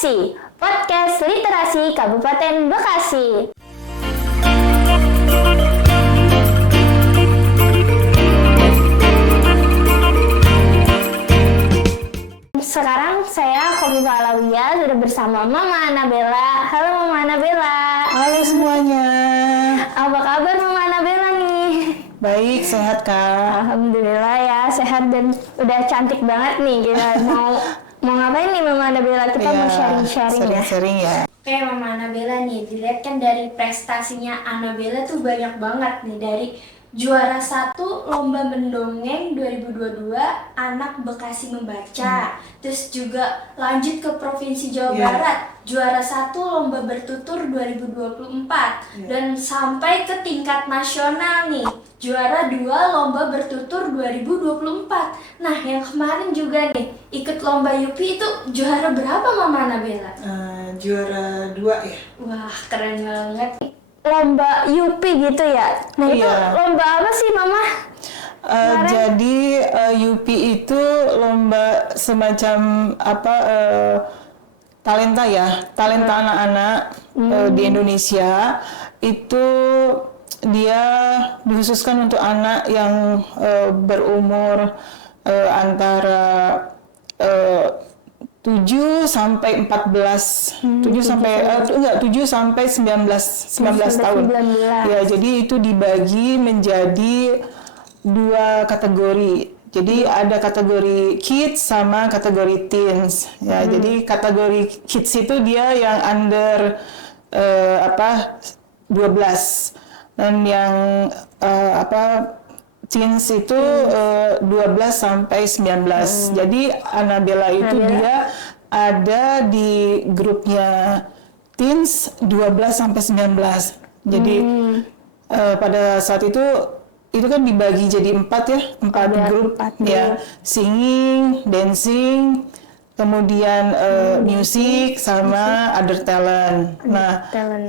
Literasi, podcast literasi Kabupaten Bekasi. Sekarang saya Khofifah Alawiyah sudah bersama Mama Anabella. Halo Mama Anabella. Halo semuanya. Apa kabar Mama Anabella nih? Baik, sehat Kak. Alhamdulillah ya, sehat dan udah cantik banget nih. Kita mau ngapain nih Mama Anabella? Kita mau sharing-sharing ya. Sering ya. Oke Mama Anabella nih, dilihat kan dari prestasinya Anabella tuh banyak banget nih. Dari juara 1 Lomba Mendongeng 2022 Anak Bekasi Membaca. Terus juga lanjut ke Provinsi Jawa Barat, juara 1 Lomba Bertutur 2024. Dan sampai ke tingkat nasional nih, juara 2 Lomba Bertutur 2024. Nah yang kemarin juga nih ikut Lomba Yupi itu juara berapa Mama Anabella? Juara 2 ya. Wah keren banget. Lomba Yupi gitu ya. Nah itu lomba apa sih Mama? Jadi Yupi itu lomba semacam talenta ya, talenta anak-anak di Indonesia. Itu dia dikhususkan untuk anak yang berumur antara 7 sampai 14, 7 sampai 19 tahun. Ya, jadi itu dibagi menjadi 2 kategori. Jadi ada kategori kids sama kategori teens. Ya, jadi kategori kids itu dia yang under 12 dan yang teens itu 12 sampai 19. Jadi Anabella itu dia ada di grupnya teens 12 sampai 19. Jadi pada saat itu kan dibagi jadi 4 grup ya. Singing, dancing, kemudian music sama other talent.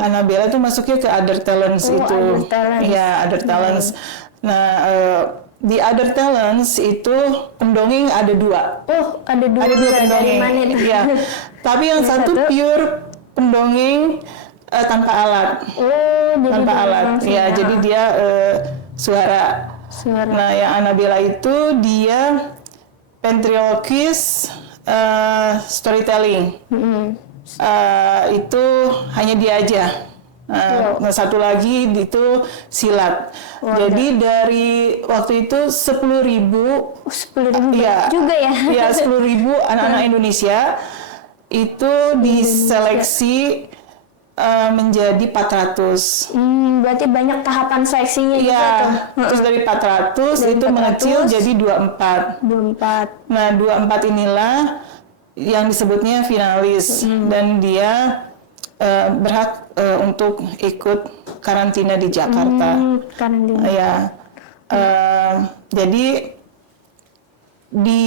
Anabella tuh masuknya ke other talents itu. Ya, other talents. Nah, di other talents itu pendongeng ada 2. Oh, ada 2 pendongeng. Ya. Tapi yang satu pure pendongeng tanpa alat. Tanpa alat. Ya, jadi dia suara. Nah, yang Anabella itu dia ventriloquist storytelling. Itu hanya dia aja. Nah, satu lagi itu silat. Jadi dari waktu itu 10.000 ya, juga ya. Ya, 10.000 anak-anak Indonesia itu diseleksi menjadi 400. Berarti banyak tahapan seleksinya juga tuh. Terus dari 400 itu mengecil jadi 24. Nah, 24 inilah yang disebutnya finalis dan dia berhak untuk ikut karantina di Jakarta. Ya, jadi di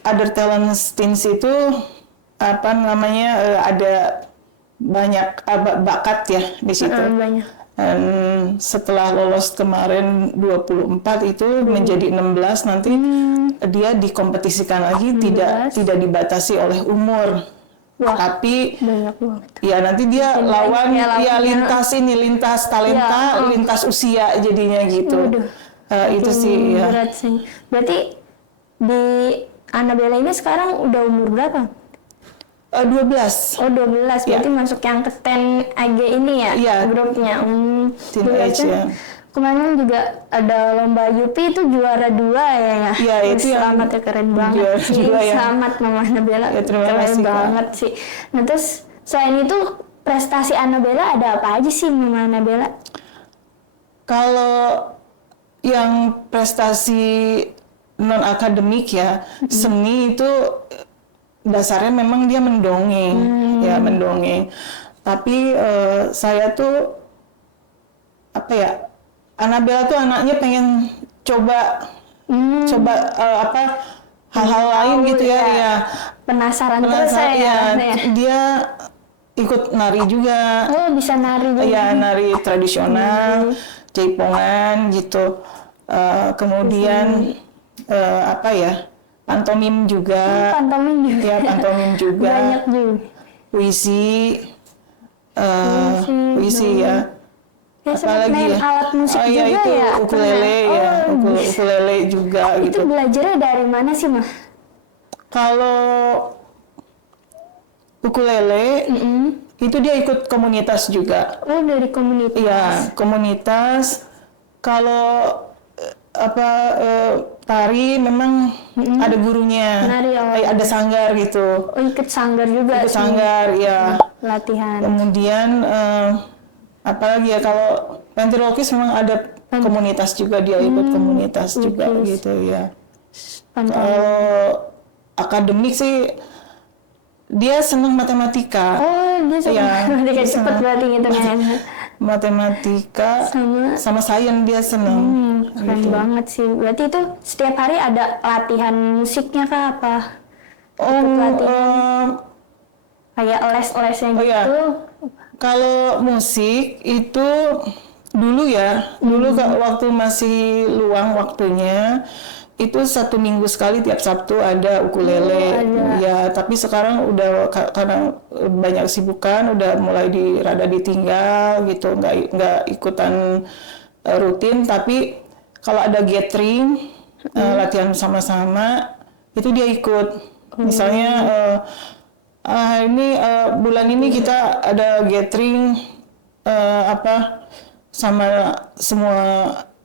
other talents teens itu ada banyak bakat ya di situ. Dan setelah lolos kemarin 24 itu menjadi 16 nanti dia dikompetisikan lagi, tidak dibatasi oleh umur. Tapi ya nanti dia lawan lintas talenta, lintas usia jadinya gitu. Itu sih ya. Berat sih. Berarti di Anabella ini sekarang udah umur berapa? 12. Oh 12, berarti masuk yang ke 10 AG ini ya, grupnya. Teenage ya. Kemarin juga ada lomba Yupi itu juara 2 ya. Iya, itu selamat ya, keren banget. Selamat Mama Anabella, keren banget sih. Nah terus selain itu prestasi Anabella ada apa aja sih Mama Anabella? Kalau yang prestasi non akademik ya, seni itu dasarnya memang dia mendongeng, mendongeng. Tapi saya tuh Anabella tuh anaknya pengen coba hal-hal lain gitu ya. Penasaran terus ya. Dia ikut nari juga. Oh, bisa nari juga. Ya, nari tradisional, jaipongan gitu. Kemudian pantomim juga. Pantomim juga. Ya, pantomim juga. Banyak juga. puisi, puisi ya. Ya, sempat main ya? alat musik Oh iya, juga itu ya? ukulele ya, ukulele juga Itu gitu. belajarnya dari mana sih, Mah? Kalau ukulele itu dia ikut komunitas juga. Oh, dari komunitas. Iya, komunitas. Kalau tari memang ada gurunya. Menari, Ada sanggar gitu. Oh, ikut sanggar juga Ikut sih. sanggar ya. Latihan. Kemudian apalagi ya, kalau ventriloquist memang ada komunitas juga, dia ikut komunitas juga gitu ya. Kalau akademik sih dia senang matematika. Oh, dia suka Iya, matematika. dia Cepet senang. berarti ngitungnya. Matematika Sama sains dia senang. keren banget sih. Berarti itu setiap hari ada latihan musiknya kah apa? Kayak les-lesnya gitu. Iya. Kalau musik itu dulu waktu masih luang waktunya itu 1 minggu sekali tiap Sabtu ada ukulele. Ya, tapi sekarang udah karena banyak kesibukan udah mulai rada ditinggal gitu, nggak ikutan rutin. Tapi kalau ada gathering latihan sama-sama itu dia ikut. Misalnya bulan ini kita ada gathering sama semua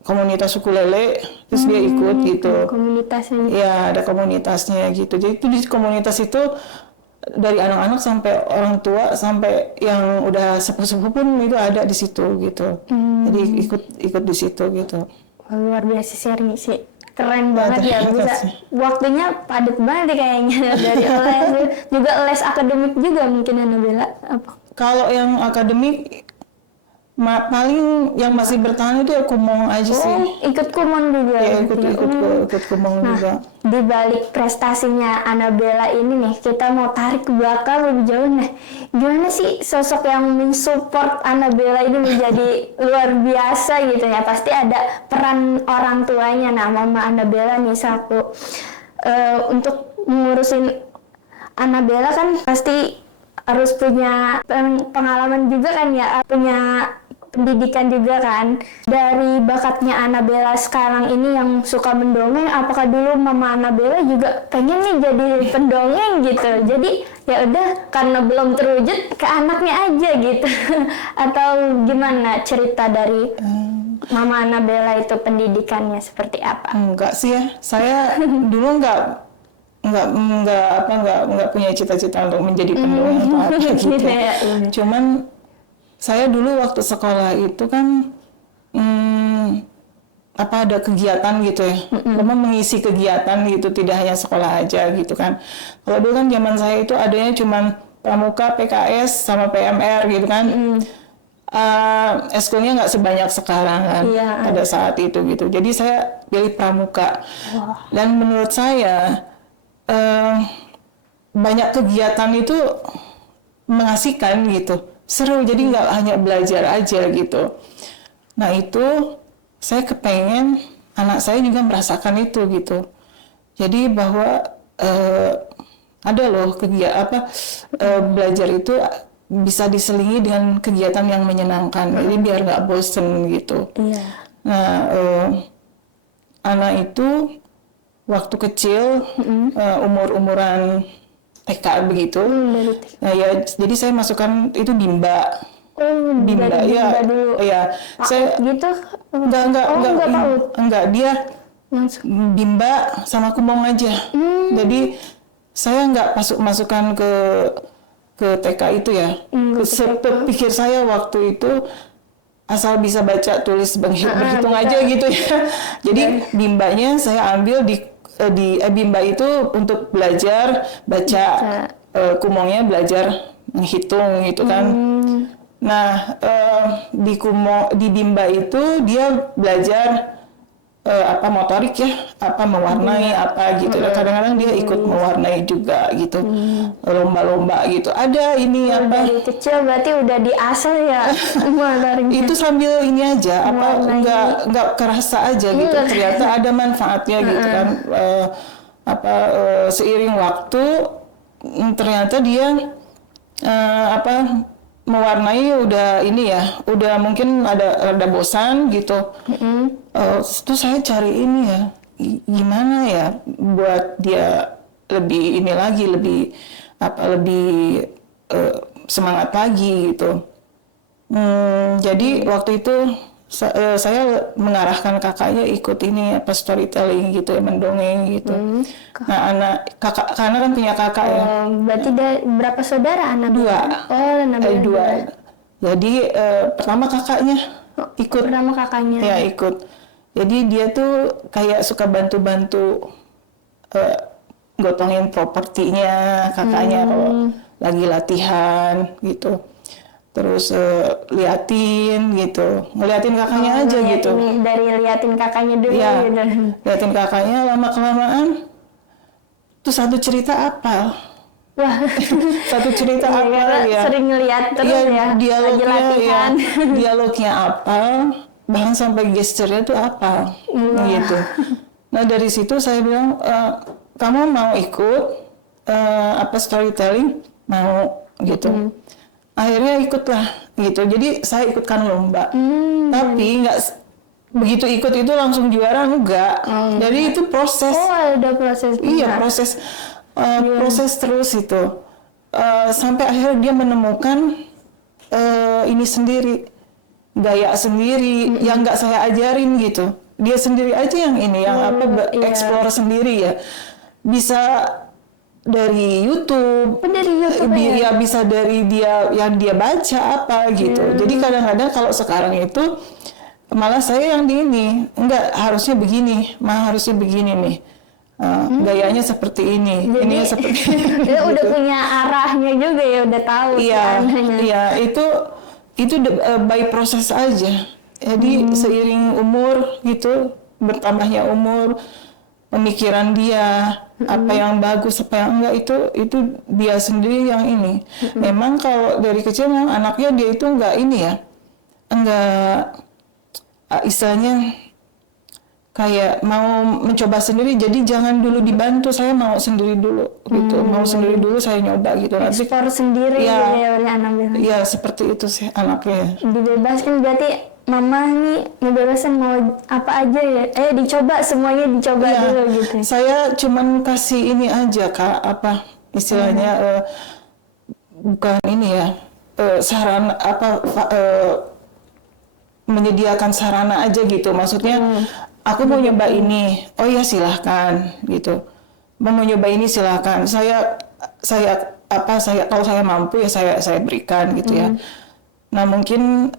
komunitas ukulele, terus dia ikut gitu. Komunitasnya. Ya, ada komunitasnya gitu. Jadi itu di komunitas itu dari anak-anak sampai orang tua sampai yang udah sepuh-sepuh pun itu ada di situ gitu. Jadi ikut di situ gitu. Wah, luar biasa sih. Keren banget ya, bisa waktunya padat banget kayaknya. Dari les juga les akademik juga mungkin Anabella apa? Kalau yang akademik paling yang masih bertahan itu ya kumong aja sih. Ikut kumon juga. Ya, ikut kumong juga. Di balik prestasinya Anabella ini nih, kita mau tarik ke belakang lebih jauh nih. Gimana sih sosok yang mensupport Anabella ini menjadi luar biasa gitu ya? Pasti ada peran orang tuanya. Nah, Mama Anabella nih selaku untuk ngurusin Anabella kan pasti harus punya pengalaman juga kan ya, punya pendidikan juga kan. Dari bakatnya Anabella sekarang ini yang suka mendongeng, apakah dulu Mama Anabella juga pengen nih jadi pendongeng gitu? Jadi ya udah karena belum terwujud ke anaknya aja gitu. Atau gimana cerita dari Mama Anabella itu pendidikannya seperti apa? Enggak sih ya. Saya dulu enggak punya cita-cita untuk menjadi pendongeng atau apa gitu. Cuman saya dulu waktu sekolah itu kan ada kegiatan gitu ya. Memang mengisi kegiatan gitu, tidak hanya sekolah aja gitu kan. Kalau dulu kan zaman saya itu adanya cuman pramuka, PKS sama PMR gitu kan. Eskulnya nggak sebanyak sekarang kan pada saat itu gitu. Jadi saya pilih pramuka. Dan menurut saya banyak kegiatan itu mengasihkan gitu, seru, jadi nggak hanya belajar aja gitu. Nah itu saya kepengen anak saya juga merasakan itu gitu. Jadi bahwa ada loh kegiatan belajar itu bisa diselingi dengan kegiatan yang menyenangkan, jadi biar nggak bosen gitu. Nah anak itu waktu kecil, umur-umuran TK begitu. Nah ya, jadi saya masukkan itu bimba. Bimba ya. Dulu. Ya, saya gitu. Enggak, dia bimba sama kumong aja. Jadi saya nggak masukkan ke TK itu ya. Sepikir saya waktu itu asal bisa baca tulis berhitung aja gitu ya. Jadi bimbanya saya ambil di bimba itu untuk belajar baca, kumongnya belajar menghitung gitu kan. Nah di bimba itu dia belajar motorik ya, mewarnai apa gitu. Kadang-kadang dia ikut mewarnai juga gitu, lomba-lomba gitu. Ada ini dari kecil berarti udah diasah ya motoriknya. Itu sambil ini aja, nggak kerasa aja gitu. Ternyata ada manfaatnya gitu kan. Seiring waktu ternyata dia mewarnai udah ini ya, udah mungkin ada rada bosan gitu. Terus saya cari ini ya, gimana ya buat dia lebih ini lagi, lebih semangat lagi gitu. Jadi waktu itu saya mengarahkan kakaknya ikut ini storytelling gitu ya, mendongeng gitu. Nah kakak karena kan punya kakak ya. Berarti berapa saudara anak? 2. Oh, Nabila 2. Jadi pertama kakaknya ikut. Pertama kakaknya. Ya ikut. Jadi dia tuh kayak suka bantu-bantu gotongin propertinya kakaknya kalau lagi latihan gitu. Terus ngeliatin kakaknya aja gitu. Dari liatin kakaknya dulu ya, gitu. Liatin kakaknya, lama-kelamaan tuh satu cerita apal. Wah. Satu cerita apal ya. Sering ngeliat terus ya. Dialognya, lagi latihan. Dialognya apal, bahkan sampai gesturnya tuh apal. Gitu. Nah dari situ saya bilang, kamu mau ikut storytelling? Mau gitu. Akhirnya ikutlah gitu. Jadi saya ikutkan lomba. Tapi nggak begitu ikut itu langsung juara, enggak. Jadi itu proses. Oh, ada proses. Iya, proses terus itu. Sampai akhirnya dia menemukan ini sendiri, gaya sendiri yang nggak saya ajarin gitu. Dia sendiri aja yang ini, yang explore sendiri ya. Bisa dari YouTube, ya bisa dari dia yang dia baca apa gitu. Jadi kadang-kadang kalau sekarang itu malah saya yang di ini, enggak harusnya begini, harusnya begini nih. Gayanya seperti ini, ininya seperti ini. Dia udah punya arahnya juga ya, udah tahu. Iya, itu by proses aja. Jadi seiring umur gitu, bertambahnya umur, pemikiran dia, apa yang bagus, apa yang enggak, itu dia sendiri yang ini. Memang kalau dari kecil memang anaknya dia itu enggak ini ya, enggak istilahnya kayak mau mencoba sendiri, jadi jangan dulu dibantu, saya mau sendiri dulu gitu, mau sendiri dulu saya nyoba gitu. Nanti explore sendiri ya anak. Iya seperti itu sih anaknya. Dibebaskan berarti mama nih ngebebasin mau apa aja ya, dicoba semuanya dulu gitu. Saya cuman kasih ini aja Kak, apa istilahnya bukan ini ya, saran menyediakan sarana aja gitu, maksudnya aku mau nyoba ini, oh ya silahkan gitu, mau nyoba ini silahkan, saya kalau saya mampu ya saya berikan gitu ya. Nah mungkin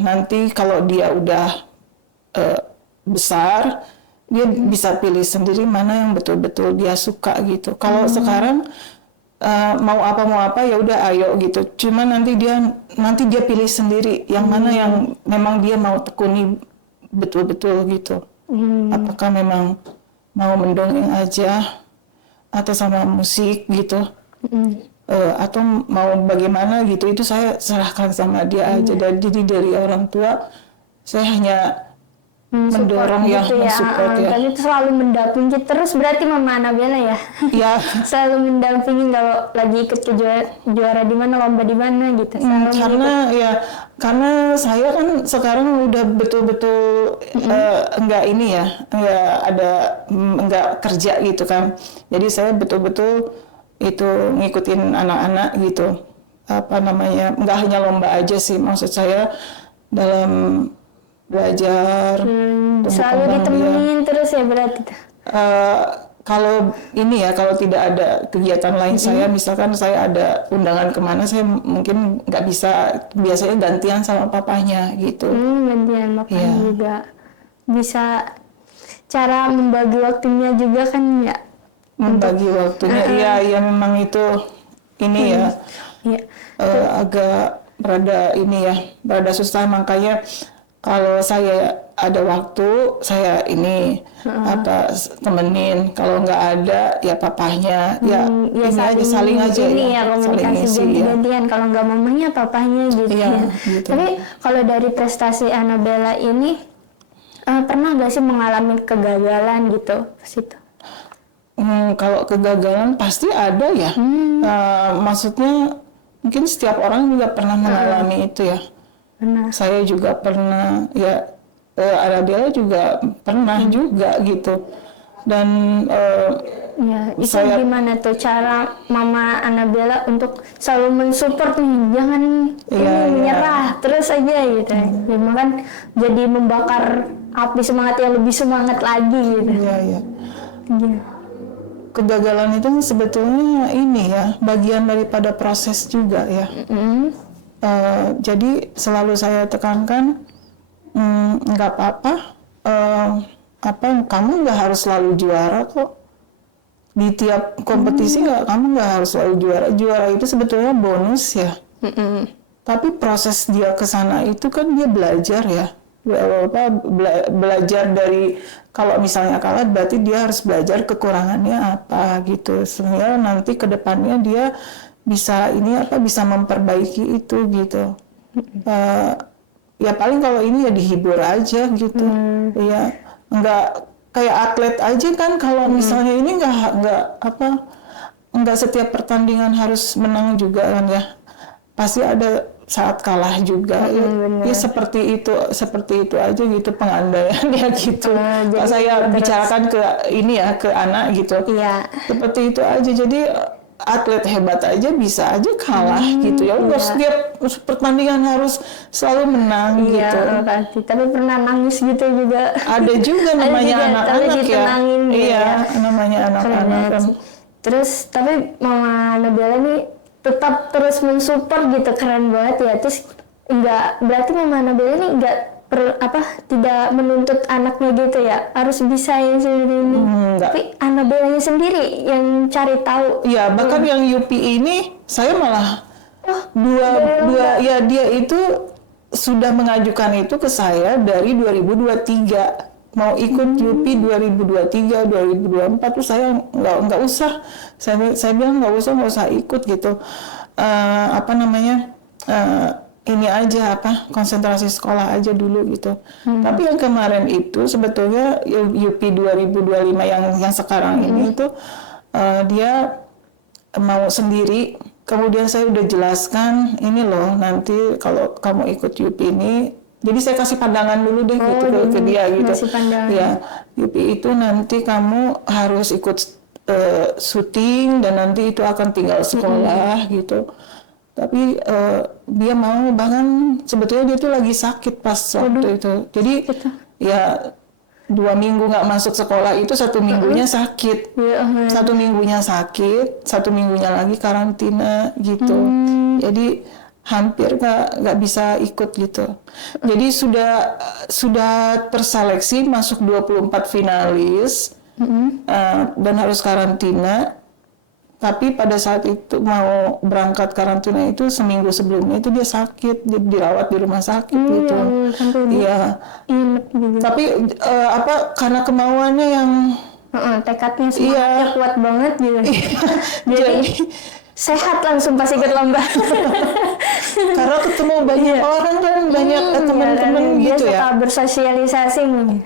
nanti kalau dia udah besar, dia bisa pilih sendiri mana yang betul-betul dia suka gitu. Kalau sekarang mau apa ya udah ayo gitu. Cuma nanti dia pilih sendiri yang mana yang memang dia mau tekuni betul-betul gitu. Apakah memang mau mendongeng aja atau sama musik gitu. Atau mau bagaimana gitu, itu saya serahkan sama dia aja. Jadi dari orang tua saya hanya mendorong gitu mensupport ya. Tapi itu selalu mendampingi terus berarti Mama Nabila ya. Iya. Selalu mendampingi kalau lagi ikut ke juara di mana, lomba di mana gitu. Karena saya kan sekarang udah betul-betul enggak kerja gitu kan. Jadi saya betul-betul itu ngikutin anak-anak gitu, nggak hanya lomba aja sih, maksud saya dalam belajar selalu ditemenin terus ya berarti. Kalau tidak ada kegiatan lain saya, misalkan saya ada undangan kemana, saya mungkin nggak bisa, biasanya gantian sama papanya gitu. Gantian papanya juga bisa, cara membagi waktunya juga kan ya. Membagi waktunya, iya memang itu ini agak rada susah, makanya kalau saya ada waktu saya ini temenin, kalau nggak ada ya papahnya saling aja komunikasi gantian, kalau nggak mamanya papahnya gitu gitu. Tapi kalau dari prestasi Anabella ini pernah nggak sih mengalami kegagalan gitu situ? Kalau kegagalan pasti ada ya. Maksudnya mungkin setiap orang juga pernah mengalami itu ya. Benar. Saya juga pernah ya, Arabella juga pernah juga gitu. Dan Ya, itu saya gimana tuh cara Mama Annabella untuk selalu mensupport nih, jangan menyerah terus aja gitu. Jadi kan jadi membakar api semangat yang lebih semangat lagi gitu. Iya. Iya. Kegagalan itu sebetulnya ini ya, bagian daripada proses juga ya. Jadi selalu saya tekankan, nggak apa-apa, kamu nggak harus selalu juara kok. Di tiap kompetisi kamu nggak harus selalu juara. Juara itu sebetulnya bonus ya. Tapi proses dia ke sana itu kan dia belajar ya. Belajar dari, kalau misalnya kalah berarti dia harus belajar kekurangannya apa gitu. Sehingga nanti ke depannya dia bisa bisa memperbaiki itu gitu. Ya paling kalau ini ya dihibur aja gitu. Ya nggak kayak atlet aja kan, kalau misalnya ini nggak setiap pertandingan harus menang juga kan ya, pasti ada saat kalah juga. Ya seperti itu aja gitu pengandaiannya gitu. Kalau saya bicarakan ke anak gitu, seperti itu aja. Jadi atlet hebat aja bisa aja kalah gitu ya. Nggak setiap pertandingan harus selalu menang gitu. Pasti. Tapi pernah nangis gitu juga. Ada juga namanya anak-anak ya. Iya, namanya anak-anak. Terus tapi Mama Annabella nih tetap terus mensupport gitu, keren banget ya. Terus berarti Mama Annabella nih tidak menuntut anaknya gitu ya, harus bisa yang sendiri ini. Tapi Annabella sendiri yang cari tahu. Ya, bahkan yang Yupi ini saya malah dia itu sudah mengajukan itu ke saya dari 2023, mau ikut Yupi 2023 2024 tuh saya nggak usah. Saya bilang nggak usah ikut gitu. Ini aja konsentrasi sekolah aja dulu gitu. Tapi yang kemarin itu sebetulnya Yupi 2025 yang sekarang ini itu dia mau sendiri. Kemudian saya udah jelaskan, ini loh nanti kalau kamu ikut Yupi ini, jadi saya kasih pandangan dulu deh gitu ke dia gitu. Ya, Yupi itu nanti kamu harus ikut syuting dan nanti itu akan tinggal sekolah gitu. Tapi dia mau, bahkan sebetulnya dia tuh lagi sakit pas waktu itu. Jadi ya 2 minggu nggak masuk sekolah itu, 1 minggunya sakit. 1 minggunya sakit, 1 minggunya lagi karantina gitu. Jadi hampir nggak bisa ikut gitu. Jadi sudah terseleksi masuk 24 finalis dan harus karantina. Tapi pada saat itu mau berangkat karantina itu seminggu sebelumnya itu dia sakit, dia dirawat di rumah sakit gitu. Iya. Tapi karena kemauannya yang tekadnya semangatnya kuat banget gitu. Jadi sehat langsung pas ikut lomba. Karena ketemu banyak orang kan, banyak teman-teman gitu ya. Dia suka bersosialisasi nih.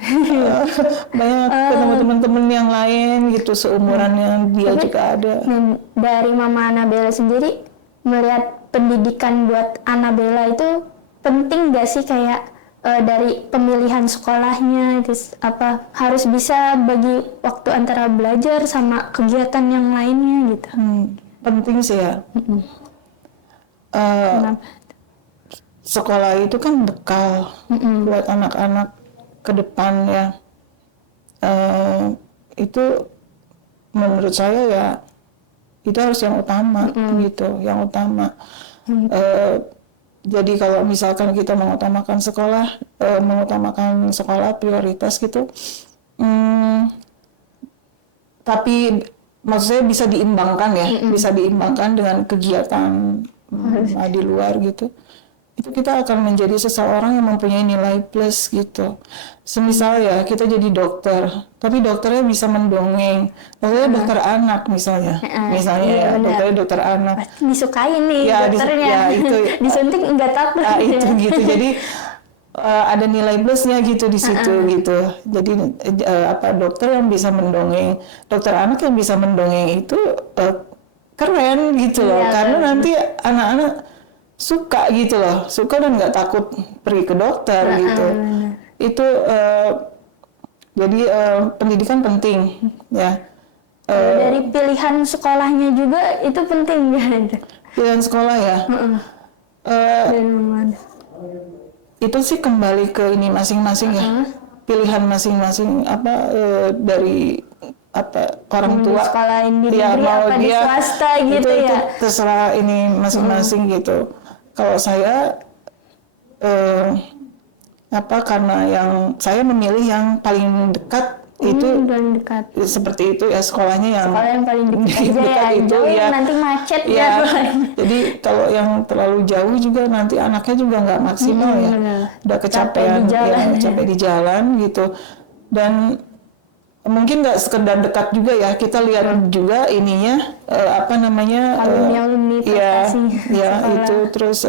Banyak ketemu teman-teman yang lain gitu, seumurannya dia juga ada. Dari Mama Annabella sendiri melihat pendidikan buat Annabella itu penting gak sih, kayak dari pemilihan sekolahnya, harus bisa bagi waktu antara belajar sama kegiatan yang lainnya gitu. Penting sih ya. Sekolah itu kan bekal buat anak-anak ke depan ya. Itu menurut saya ya itu harus yang utama gitu, yang utama. Jadi kalau misalkan kita mengutamakan sekolah prioritas gitu, tapi maksud saya bisa diimbangkan ya, bisa diimbangkan dengan kegiatan di luar gitu. Itu kita akan menjadi seseorang yang mempunyai nilai plus gitu. Semisal ya kita jadi dokter, tapi dokternya bisa mendongeng, dokternya dokter anak misalnya, dokternya dokter anak. Pasti disukai nih dokternya. Itu disuntik nggak takut. Itu gitu. Jadi ada nilai plusnya gitu di situ gitu. Jadi dokter yang bisa mendongeng, dokter anak yang bisa mendongeng itu keren gitu loh. Iya, Karena keren. nanti anak-anak suka gitu loh, suka dan nggak takut pergi ke dokter gitu. Itu jadi pendidikan penting ya. Dari pilihan sekolahnya juga itu penting ya. Pilihan sekolah ya. Dan mana? Itu sih kembali ke ini masing-masing ya. Pilihan masing-masing dari orang Di tua. sekolahin di Ya, negeri mau apa di dia swasta gitu itu ya. terserah ini masing-masing gitu. Kalau saya karena yang saya memilih yang paling dekat itu paling dekat. seperti itu ya, sekolahnya yang Sekolah yang paling dekat aja dekat ya. itu Jauh ya. nanti macet Ya, ya sekolahnya. jadi kalau yang terlalu jauh juga nanti anaknya juga nggak maksimal ya, benar. udah kecapean, Capek di jalan. ya, capek di jalan gitu. Dan mungkin nggak sekedar dekat juga ya, kita lihat juga ininya Alumni ya, prestasi ya sekolah. itu terus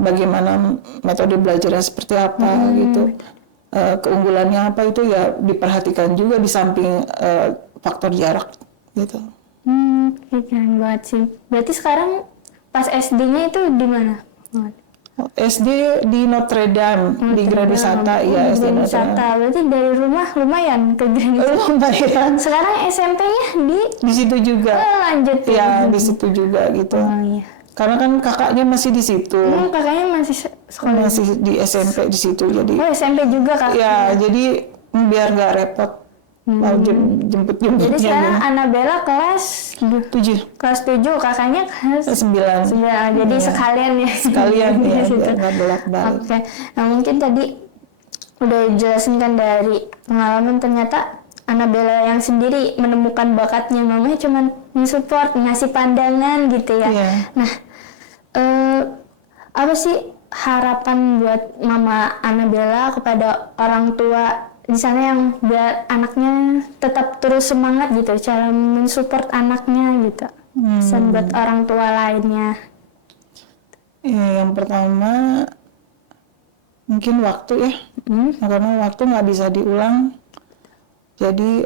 bagaimana metode belajarnya seperti apa gitu. Keunggulannya apa itu ya diperhatikan juga di samping faktor jarak gitu. Keren banget sih. Berarti sekarang pas SD-nya itu di mana? SD di Notre Dame di Gradisata ya, SD Notre Dame. Wisata. Berarti dari rumah lumayan ke Gradisata. Lumayan. Sekarang SMP-nya Di situ juga. lanjut Ya, di situ juga gitu. Oh iya. Karena kan kakaknya masih di situ. Kakaknya masih sekolah. Masih di SMP di situ, jadi Oh SMP juga kak. ya jadi biar nggak repot mau jemput-jemputnya. Jadi sekarang Annabella kelas 7, kelas 7, kakaknya kelas 9. 9. Jadi sekalian ya. Sekalian ya, Di situ. biar nggak bolak-balik. Oke. Nah mungkin tadi udah jelasin kan dari pengalaman, ternyata Annabella yang sendiri menemukan bakatnya, mamanya cuman mensupport, ngasih pandangan gitu ya. Iya. Nah, apa sih harapan buat Mama Annabella kepada orang tua di sana yang biar anaknya tetap terus semangat gitu, cara mensupport anaknya gitu, pesan buat orang tua lainnya? Yang pertama mungkin waktu ya, karena waktu nggak bisa diulang. Jadi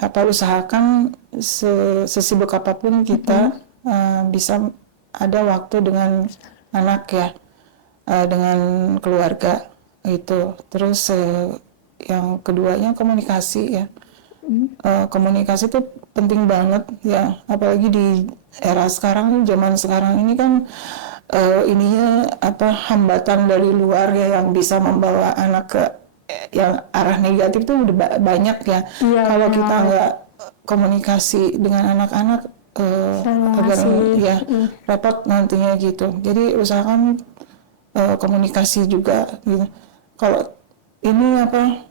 usahakan sesibuk apapun kita bisa ada waktu dengan anak ya, dengan keluarga itu. Terus yang keduanya komunikasi ya. Komunikasi itu penting banget ya, apalagi di era sekarang, zaman sekarang ini kan hambatan dari luar ya yang bisa membawa anak ke yang arah negatif tuh udah banyak ya. Iya, kalau kita nggak komunikasi dengan anak-anak repot nantinya gitu. Jadi usahakan komunikasi juga gitu. Kalau ini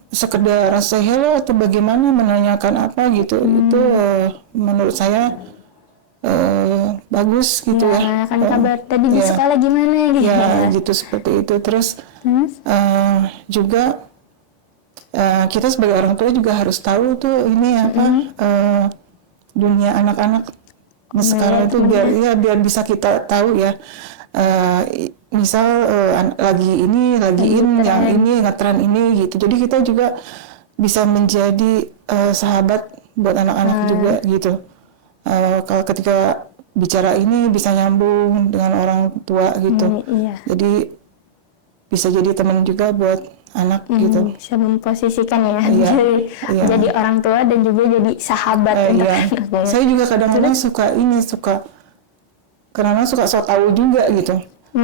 sekedar say hello atau bagaimana menanyakan apa gitu, itu menurut saya bagus gitu ya. Kan kabar tadi di sekolah gimana gitu. Ya gitu, seperti itu. Terus juga kita sebagai orang tua juga harus tahu tuh ini dunia anak-anak sekarang itu biar bisa kita tahu ya. Misal lagi in yang ini ngetren ini gitu. Jadi kita juga bisa menjadi sahabat buat anak-anak juga gitu. Kalau ketika bicara ini bisa nyambung dengan orang tua gitu. Jadi bisa jadi teman juga buat anak gitu. Bisa memposisikan ya, jadi orang tua dan juga jadi sahabat untuk anak. Saya juga kadang-kadang suka sok tahu juga gitu.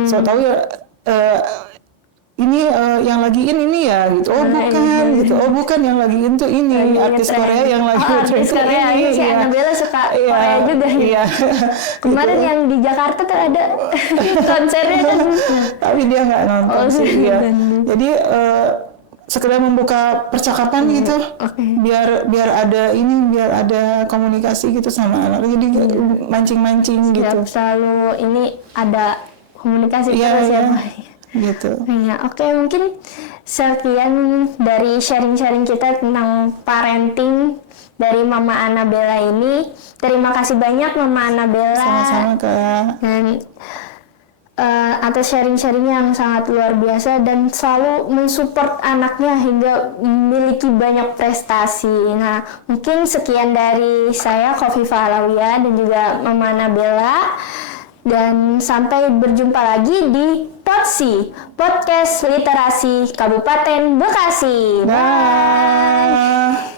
Sok tahu ya ini yang lagi ini ya gitu. Oh bukan yang lagi tuh ini artis Korea yang lagi artis Korea ini si Annabella suka Korea juga. Iya. Kemarin yang di Jakarta tuh ada konsernya kan. Tapi dia nggak nonton sih. Iya. Jadi sekedar membuka percakapan gitu, biar ada komunikasi gitu sama anak. Jadi mancing-mancing gitu. Selalu ini ada komunikasi terus ya. Gitu. Ya, oke, mungkin sekian dari sharing-sharing kita tentang parenting dari Mama Annabella ini. Terima kasih banyak Mama Annabella. Sama-sama Kak. Dan atas sharing-sharing yang sangat luar biasa dan selalu mensupport anaknya hingga memiliki banyak prestasi. Nah, mungkin sekian dari saya Khofifah Alawiyah dan juga Mama Nabila. Dan sampai berjumpa lagi di POTSI, Podcast Literasi Kabupaten Bekasi. Bye.